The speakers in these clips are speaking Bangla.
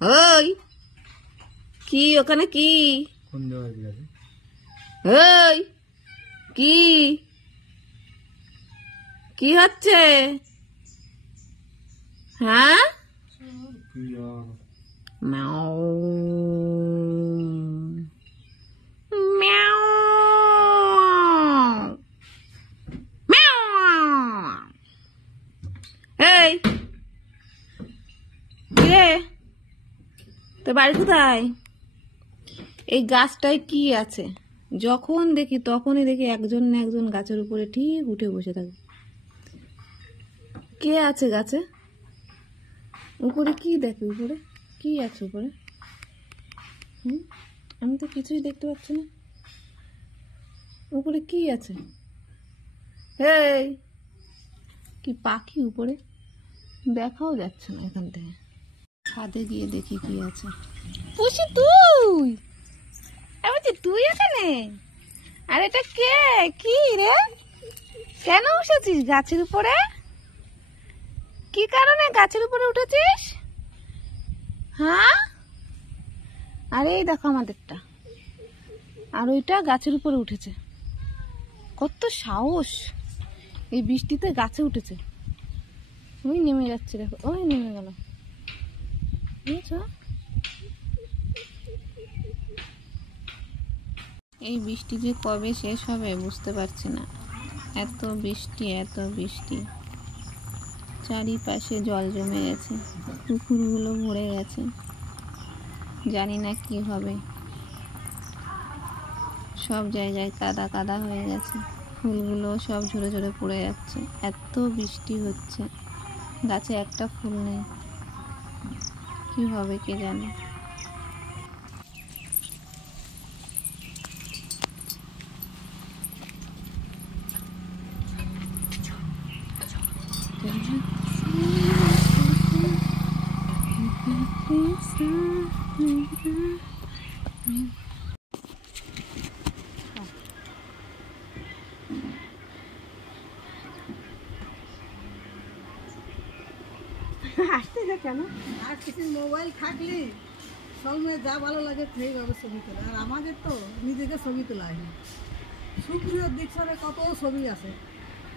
ওই কি ওখানে কি ওই কি কি হচ্ছে? হ্যাঁ ম্যাও ম্যাও ম্যাও। এই কে তোর বাড়ি কোথায়? এই গাছটায় কি আছে? যখন দেখি তখনই দেখি একজন না একজন গাছের উপরে ঠিক উঠে বসে থাকে। কে আছে গাছে? উপরে কি দেখে? উপরে কি আছে? উপরে আমি তো কিছুই দেখতে পাচ্ছি না। উপরে কি আছে? এই কি পাখি উপরে? দেখাও যাচ্ছে না এখান থেকে। ছাদে গিয়ে দেখি কি আছে। পুষি তুই? আমি বলছি তুই এখানে? আর এটা কে? কি রে? কেন উঠেছিস গাছের উপরে? কি কারণে গাছের উপরে উঠেছিস? হ্যাঁ আরে এই দেখো আমাদেরটা, আর ওইটা গাছের উপরে উঠেছে। কত সাহস! এই বৃষ্টিতে গাছে উঠেছে। ওই নেমে যাচ্ছে, দেখো ওই নেমে গেল। এই বৃষ্টি যে কবে শেষ হবে বুঝতে পারছি না। এত বৃষ্টি, এত বৃষ্টি, চারিপাশে জল জমে গেছে, পুকুরগুলো ভরে গেছে। জানি না কি হবে, সব জায়গায় কাদা কাদা হয়ে গেছে। ফুলগুলো সব ঝরে ঝরে পড়ে যাচ্ছে। এত বৃষ্টি হচ্ছে, গাছে একটা ফুল নেই। কি হবে কে জানে। আসতেছে কেন? আর কিছু মোবাইল থাকলে সময় যা ভালো লাগে সেইভাবে ছবি তোলা। আর আমাদের তো নিজেকে ছবি তোলা হয় না। সুপ্রিয় দিক কত ছবি আছে।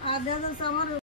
আর দেখা যাচ্ছে আমার